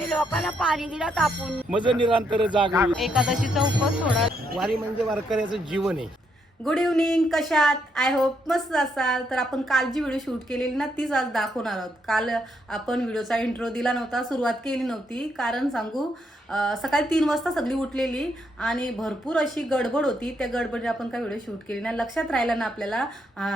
आम्ही लोकांना पाणी दिला तापून मज निरांतर जागा एकादशीचा उपवास सोडा. वारी म्हणजे वारकऱ्याचं जीवन आहे. गुड इव्हनिंग कशात? आय होप मस्त असाल. तर आपण काल जी व्हिडिओ शूट केलेली ना तीच आज दाखवणार आहोत. काल आपण व्हिडिओचा इंट्रो दिला नव्हता सुरुवात केली नव्हती. कारण सांगू सकाळी तीन वाजता सगळी उठलेली आणि भरपूर अशी गडबड होती. त्या गडबडीने आपण काय व्हिडिओ शूट केली नाही. लक्षात राहिला ना आपल्याला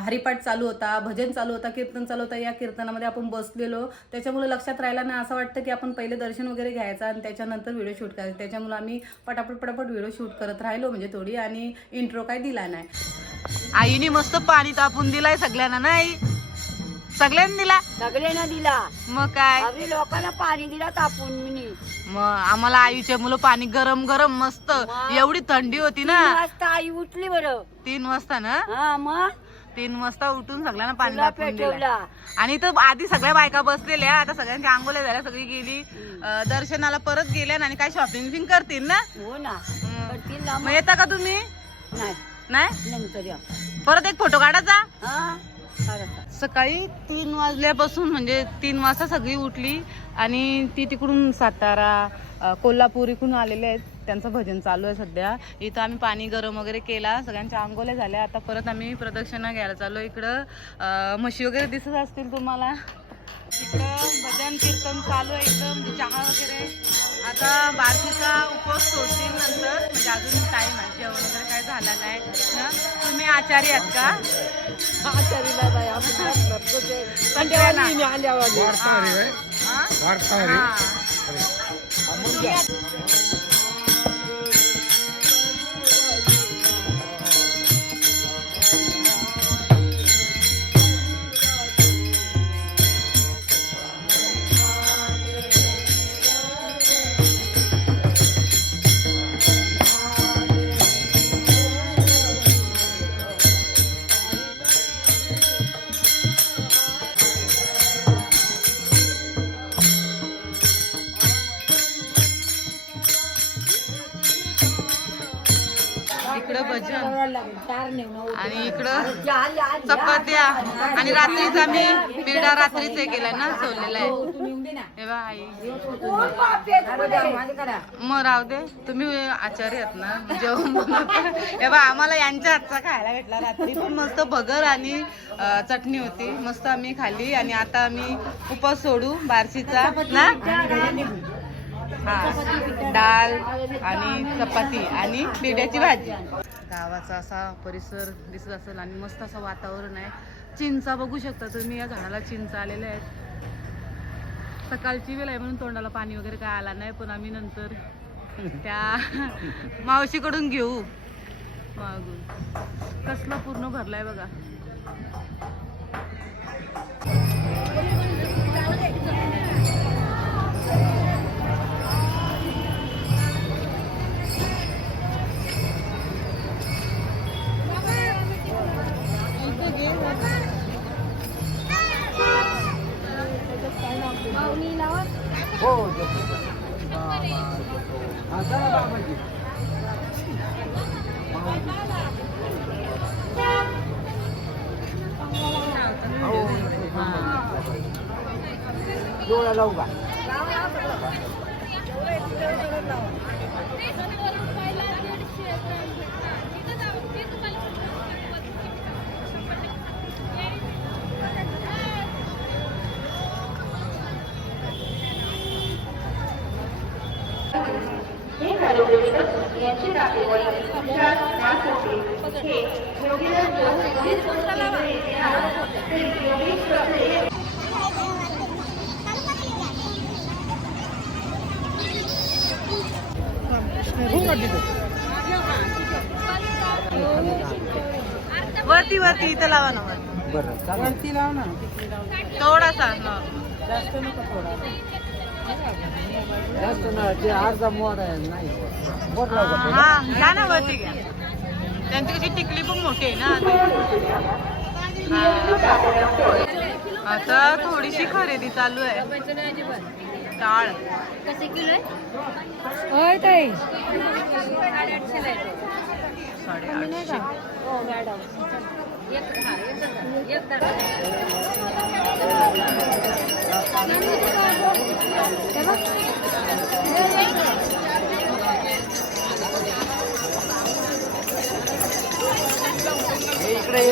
हरिपाठ चालू होता भजन चालू होता कीर्तन चालू होता. या कीर्तनामध्ये आपण बसलेलो. त्याच्यामुळे लक्षात राहिला ना असं वाटतं की आपण पहिले दर्शन वगैरे घ्यायचं आणि त्याच्यानंतर व्हिडिओ शूट करायचा. त्याच्यामुळे आम्ही पटापट पटापट व्हिडिओ शूट करत राहिलो म्हणजे थोडी आणि इंट्रो काय दिला नाही. आईने मस्त पाणी तापून दिलाय सगळ्यांना नाही? सगळ्यांनी दिला? सगळ्यांना दिला. मग काय? आम्ही लोकांना पाणी दिला तापून मी मग आम्हाला आईचे मुलं पाणी गरम गरम मस्त. एवढी थंडी होती ना. वाजता आई उठली बरं. तीन वाजता ना? हा मग? तीन वाजता उठून सगळ्यांना पाणी तुला तापून दिलं. पेटवला आणि इथं आधी सगळ्या बायका बसलेल्या. आता सगळ्यांच्या आंघोळ्या झाल्या सगळी गेली. अं, दर्शनाला परत गेल्या आणि काय शॉपिंग बिपिंग करतील ना? हो ना. हम्म. करतील ना मग मग. येता का तुम्ही? नाही. नाही? नंतर या. परत एक फोटो काढायचा? हा. चालतं. सकाळी तीन वाजल्यापासून म्हणजे तीन वाजता सगळी उठली आणि ती तिकडून सातारा कोल्हापूर इकडून आलेले आहेत. त्यांचं भजन चालू आहे सध्या. इथं आम्ही पाणी गरम वगैरे केला. सगळ्यांच्या आंघोल्या झाल्या. आता परत आम्ही प्रदक्षिणा घ्यायला चालू इकडं. म्हशी वगैरे दिसत असतील तुम्हाला. इकडं भजन कीर्तन चालू आहे. इकडं म्हणजे चहा वगैरे. आता बारशीचा उपवास सोडतील नंतर म्हणजे अजून टाईम आहे जेवण वगैरे काय झाला नाही ना तुम्ही आचारी आहात का आचारीला ते कंटाळवाणी आल्यावानी. हा? आणि इकडं चपात्या आणि रात्रीच आम्ही पेढा रात्रीच हे केलाय ना सोडलेला आहे. हे मग राहू दे. तुम्ही आचार्य आहात ना जेवण हे बा आम्हाला यांच्या हातचा खायला भेटला रात्री. पण मस्त भगर आणि चटणी होती. मस्त आम्ही खाल्ली आणि आता आम्ही उपास सोडू बारशीचा. ना? हा. डाळ आणि चपाती आणि बिड्याची भाजी. गावाचा असा परिसर दिसत असेल आणि मस्त असं वातावरण आहे. चिंचा बघू शकता तुम्ही या झाडाला चिंचा आलेल्या आहेत. सकाळची वेळ आहे म्हणून तोंडाला पाणी वगैरे काय आला नाही पण आम्ही नंतर त्या मावशीकडून घेऊ. मागून. कसला पूर्ण भरलाय बघा. हो बाबाजी डोळा लावू का वरती वरती इथं लावा ना वरती. बरं चालेल. थोडासा न. जास्त ना ते अर्धा मोड आहे नाही बोट? हा ना वरती घ्या. त्यांची कशी टिकली पण मोठी आहे ना. हा. आता थोडीशी खरेदी चालू आहे. डाळ. कसे किलो आहे होय ताई साडेआठशे हो मॅडम. इकडे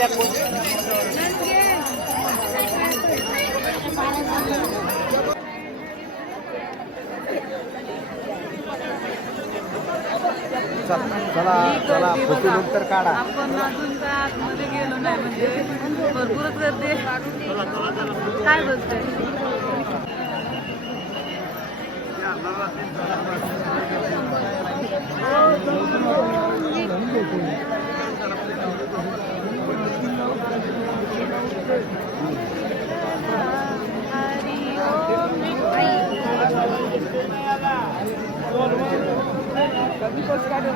चला चला फोटो नंतर काढा. आपण अजून काय आतमध्ये गेलो नाही म्हणजे भरपूरच गर्दी. काय बोलतोय? Tá me buscando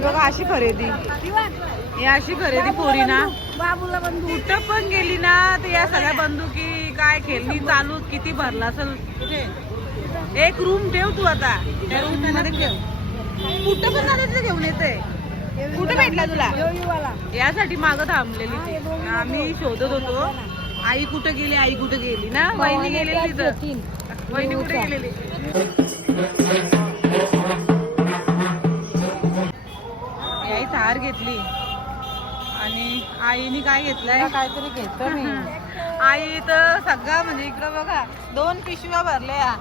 बघा अशी खरेदी. ही अशी खरेदी पोरी ना. कुठं पण गेली ना तर या सगळ्या बंदुकी काय खेळणी चालू किती भरला असेल? एक रूम ठेव तू आता. त्या रूममध्ये ठेव. कुठं पण झालं तिथे घेऊन येते. कुठं भेटला तुला? यासाठी मागं थांबलेली. आम्ही शोधत होतो. आई कुठं गेली? आई कुठं गेली? ना? वहिनी गेलेली तिथं. वहिनी कुठे गेलेली? थार घेतली. आणि आईने काय घेतलंय? काहीतरी घेतो मी. आई तर सगळं म्हणजे इकडं बघा दोन पिशव्या भरल्या.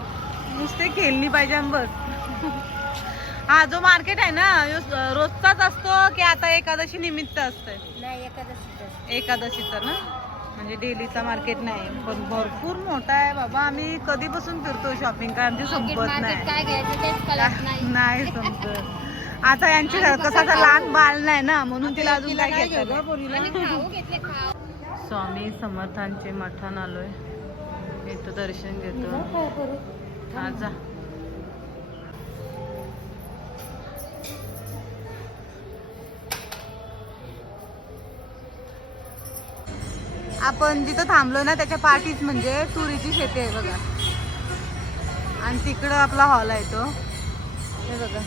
नुसते खेळणी पाहिजे बस. हा जो मार्केट आहे ना रोजचाच असतो की आता एकादशी निमित्त नाही एखादं एकादशीचा ना? म्हणजे डेलीचा मार्केट नाही. पण भरपूर मोठा आहे बाबा. आम्ही कधीपासून फिरतो शॉपिंग काय आमची संपत नाही. नाही. समजत आता यांची कसं आता लहान बाळ नाही ना म्हणून तिला अजून काय घेतलं स्वामी समर्थांचे मठान आलोय. इथं दर्शन घेतो. हा जा. आपण जिथं थांबलो ना त्याच्या पाठीच म्हणजे तुरीची शेती आहे बघा. आणि तिकडं आपला हॉल आहे तो. हे बघा.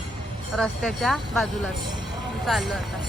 रस्त्याच्या बाजूलाच. चाललो आता.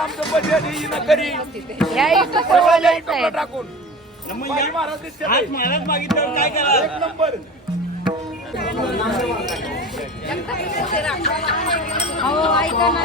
आमचं बजेट येई ना करी. बोलायचं आहे. टाकून. बाई महाराज दिसते महाराज मागितलं काय करा? एक नंबर. अहो ऐका ना.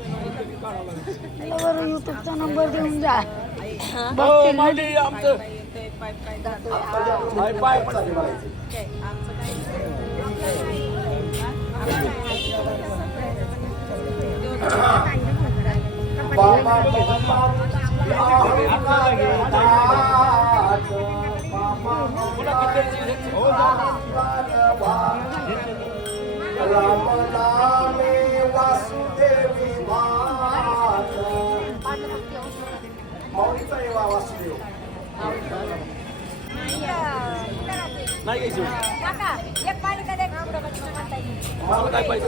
युट्यूबचा नंबर देऊन जा हो, माऊली आमचं पाय पाय पडायचे बघायचे. राम नामे वासुदेवी माऊलीचा येवा वासुदेव नाही घ्यायची काका एक पाणी का द्या मला काय पाहिजे?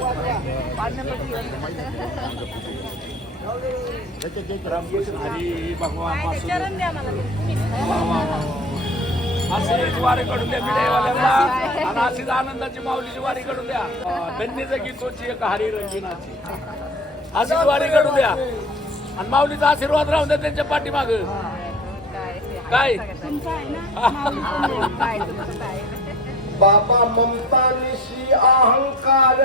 रामकृष्ण हरी भगवान वासुदेव. असेच वारी कडून द्या. मिळेवाल्यांना हो, हो, हो. आणि अशीच आनंदाची माऊलीची वारी कडून द्या. धन्य गीत होती एक हरी रंजनाची अशीच वारी कडून द्या. आणि माऊलीचा आशीर्वाद राहून द्या त्यांच्या पाठीमाग. काय बाबा ममता निशी अहंकार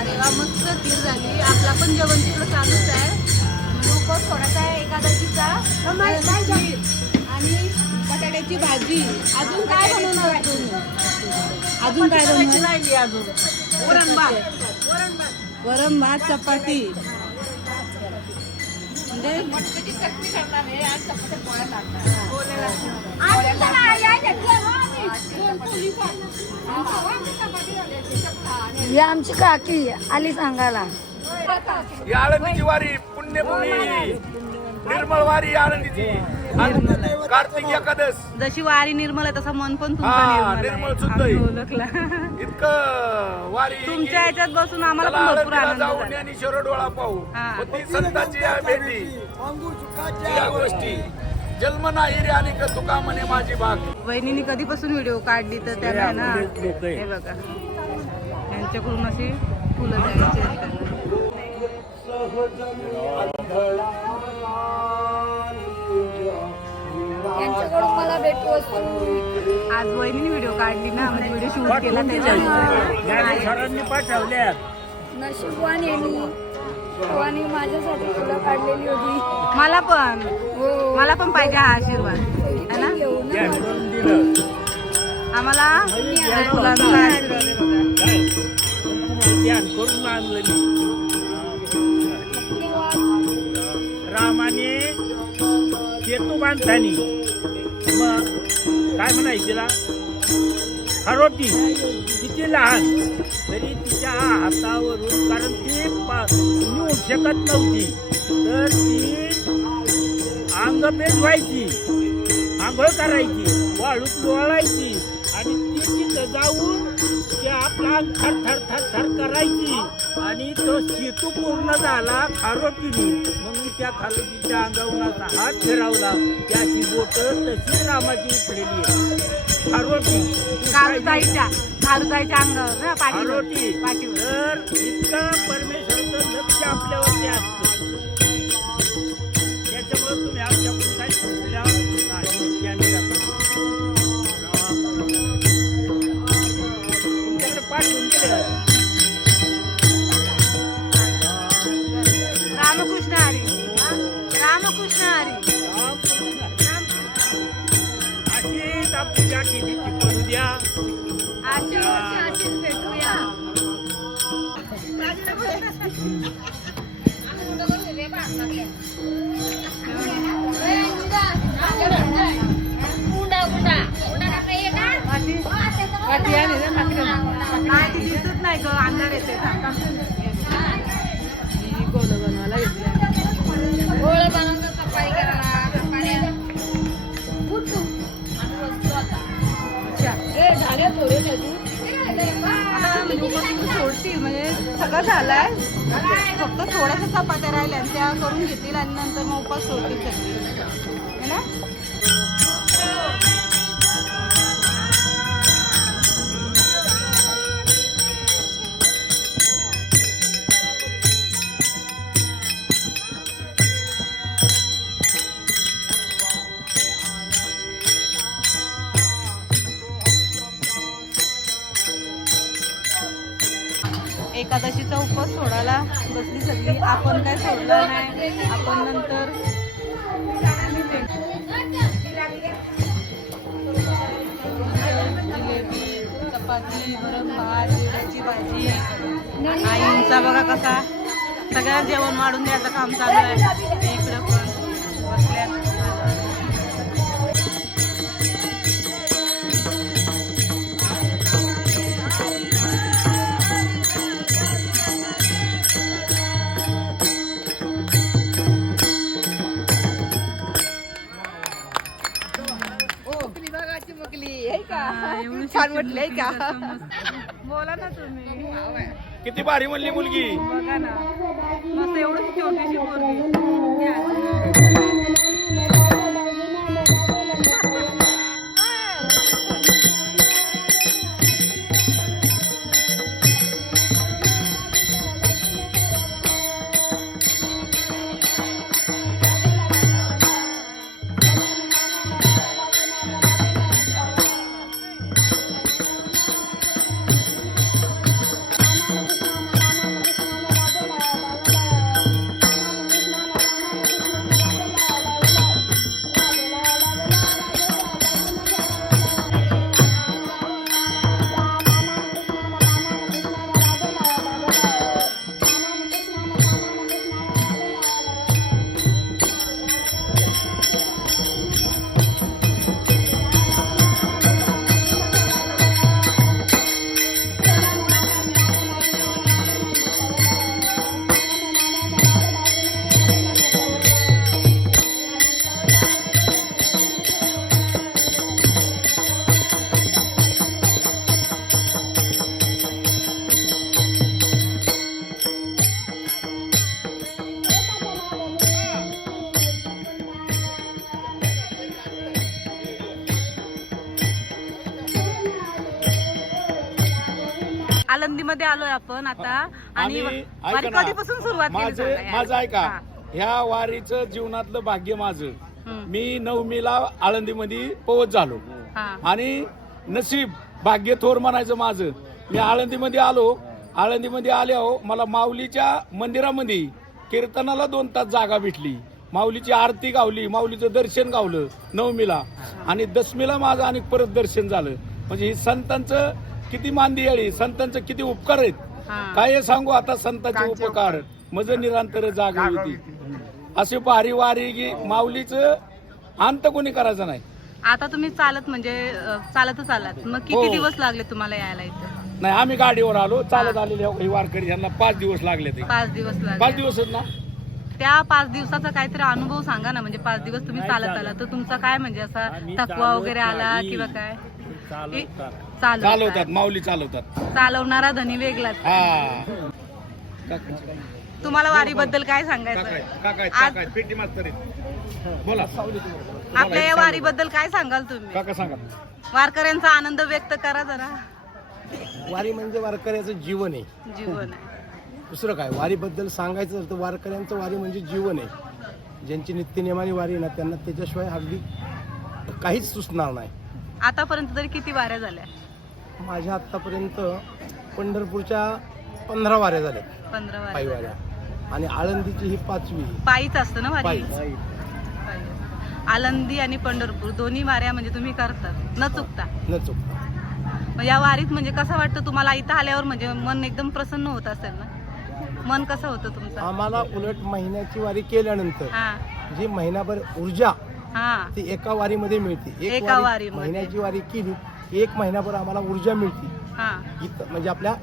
अरे वा मस्त खीर झाली. आपला पण जेवण तिकडं चालूच आहे. ग्लुकोज थोडासा आहे एकादशीचा आणि बटाट्याची भाजी. अजून काय बनवणार आहे तुम्ही? अजून काय बनवायची राहिली अजून. वरण भात वरण भात चपाती म्हणजे ही आमची काकी आली सांगायला. ही आळंदीची वारी पुण्यभूमी. निर्मळ वारी आळंदीची. आणि कार्तिक एकादश. जशी वारी निर्मल आहे तसं मन पण हा, तुमचं निर्मळ निर्मल शुद्ध आहे आहे. आम्ही ओळखला. इतकं वारी तुमच्या ह्याच्यात बसून आम्हाला पण भरपूर आनंद जाऊन झाला. ज्ञानेश्वर डोळा पाहू. हा. मग ती संतांची या भेटी. या गोष्टी. जन्म नाही रे आणि तुका म्हणे माझी बाग. वहिनीने कधीपासून व्हिडिओ काढली तर आहे ना हे बघा. यांच्याकडून अशी फुलं द्यायची. यांच्याकडून मला भेटवस्तू आज वहिनीने व्हिडिओ काढली ना म्हणजे व्हिडिओ शूट केला त्याच्यामुळे. ज्ञानेश्वरांनी पाठवल्या नशीबवान यांनी भगवानी माझ्यासाठी फुलं काढलेली होती. मला पण. हो. मला पण पाहिजे हा आशीर्वाद. है ना? आम्हाला या फुलांचा आशीर्वाद. ध्यान करून आणलं रामाने सेतू बांधतानी. मग काय म्हणायचं तिला? खरोटी. किती लहान. तरी तिच्या हातावरून कारण ती पा- शकत नव्हती. तर ती अंग पेजवायची आंघोळ करायची. वाळूत लोळायची. आणि ती तिथं जाऊन ते आपला अंग थर थर थर थर करायची. आणि तो सेतू पूर्ण झाला खारोटीने. म्हणून त्या खारोटीच्या अंगावर हात फिरवला. त्याची बोट तशी रामाची उठलेली आहे खारोटी काळूताईच्या काळूताईच्या अंगावर ना पाठीवर. खारोटी पाठीवर. तर इतकं परमेश्वराचं लक्ष आपल्यावरती असतं. त्याच्यामुळे तुम्ही आमच्याकडून काही सुटल्या नाही यांनी दाखवलं. तुमच्याकडे पाठवून दिले. रामकृष्ण हरी. रामकृष्ण हरी. नाही दिसत नाही ग अंधार येते जागा झालाय. फक्त थोड्याशा चपात्या राहिल्या त्या करून घेतील आणि नंतर मग उपास सोडतील काय सोडला नाही. आपण नंतर जिलेबी चपाती वरण भात जिऱ्याची भाजी. आईंचा बघा कसा सगळ्या जेवण वाढून द्यायचं काम चालू आहे. छान म्हटलंय का? बोला ना तुम्ही. किती भारी म्हणली मुलगी. बघा ना. मस्त एवढं छोटीशी आळंदीमध्ये आलोय आपण आता. आणि आणि वारी ऐका ना, कधीपासून सुरुवात केली माझं सांगा माझं यार. ऐका हा. ह्या वारीचं जीवनातलं भाग्य माझं. हम्म. मी नवमीला आळंदीमध्ये पोहोच झालो. हा. आणि नशीब भाग्य थोर म्हणायचं माझं. मी आळंदीमध्ये आलो. आळंदीमध्ये आल्यावर मला माऊलीच्या मंदिरामध्ये कीर्तनाला दोन तास जागा भेटली. माऊलीची आरती गावली माऊलीचं दर्शन गावलं नवमीला. आणि दशमीला माझं आणि परत दर्शन झालं. म्हणजे ही संतांचं किती मांदियाळी संतांचं किती उपकार आहेत. काय सांगू? आता संतांचे उपकार. मज निरांतर जागा होती. असे भारी वारी की माऊलीचं अंत कोणी करायचं नाही. आता तुम्ही चालत म्हणजे अ, चालतच आलात. मग किती हो. दिवस लागले तुम्हाला यायला इथे? नाही आम्ही गाडीवर आलो. चालत आलेले हे वारकरी यांना पाच दिवस लागले ते. पाच दिवस पाच लागले दिवसच ना? त्या पाच दिवसाचा काहीतरी अनुभव सांगा ना. म्हणजे पाच दिवस तुम्ही चालत. आला तर तुमचा काय म्हणजे असा थकवा वगैरे आला. किंवा काय? चालवतात. चालवतात. चालवतात माऊली चालवतात. चालवणारा धनी वेगलाच हा. तुम्हाला वारीबद्दल काय सांगायचं? काकाय काकाय आज- काकाय पेटी मास्तर आहेत. बोला आपल्या या वारीबद्दल काय सांगाल तुम्ही? काका सांगा. वारकऱ्यांचा आनंद व्यक्त करा जरा. वारी म्हणजे वारकऱ्याचं जीवन आहे. जीवन आहे. दुसरं काय वारीबद्दल सांगायचं तर वारकऱ्यांचं वारी म्हणजे जीवन आहे. ज्यांची नित्यनियमाने वारी आहे ना त्यांना त्याच्याशिवाय अगदी काहीच सुचणार नाही. आतापर्यंत तरी किती वाऱ्या झाल्या? माझ्या आत्तापर्यंत पंढरपूरच्या पंधरा वाऱ्या झाल्या पंधरा पायी वाऱ्या. वाऱ्या आणि आळंदीची ही पाचवी. पायीच असतं ना वारी पायी. पायी. आळंदी आणि पंढरपूर दोन्ही वाऱ्या म्हणजे तुम्ही करतात. न चुकता. न चुकता. मग या वारीत म्हणजे कसं वाटतं तुम्हाला? इथं आल्यावर म्हणजे मन एकदम प्रसन्न होत असेल ना? मन कसं होतं तुमचं? आम्हाला उलट महिन्याची वारी केल्यानंतर हा. जी महिनाभर ऊर्जा हा. ती एका वारीमध्ये मिळते. एक एका वारी वारीमध्ये. महिन्याची वारी केली एक महिनाभर आम्हाला ऊर्जा मिळते. हा. इथं म्हणजे आपल्या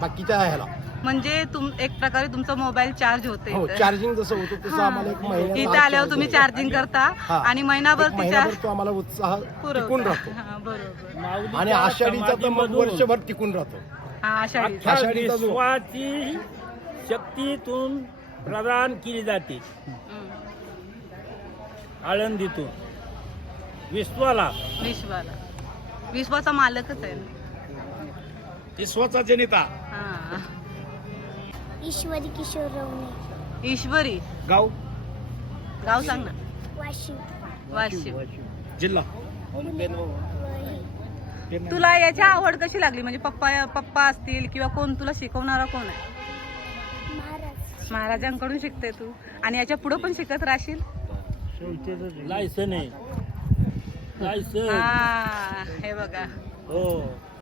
बाकीच्या ह्याला. म्हणजे तुम एक प्रकारे तुमचा मोबाईल चार्ज होते हो इथं. चार्जिंग जसं होतं तसं हा. आम्हाला एक इथं आल्यावर तुम्ही चार्ज चार्जिंग करता हा. आणि महिनाभर एक ती महिनाभर चार्ज तो आम्हाला उत्साह टिकून पुरवता. राहतो. हा, बरोबर. आणि आषाढीचा तर मग वर्षभर टिकून राहतो. हा आषाढी अख्ख्या आषाढीचा जो- विश्वाची शक्तीतून प्रदान केली जाते. आळंदीतून. विश्वाला. विश्वाला. विश्वाचा मालकच आहे ना. विश्वाचा जनिता. हा. ईश्वरी किशोर रवणे. ईश्वरी. गाव? गाव सांग ना. वाशिम. वाशिम. जिल्हा. वही तुला याची आवड कशी लागली? म्हणजे पप्पा पप्पा असतील किंवा कोण तुला शिकवणारा कोण आहे? महाराज. महाराजांकडून शिकते तू. आणि याच्यापुढे पण शिकत राहशील? लायसन आहे लायसन हा हे बघा. हो.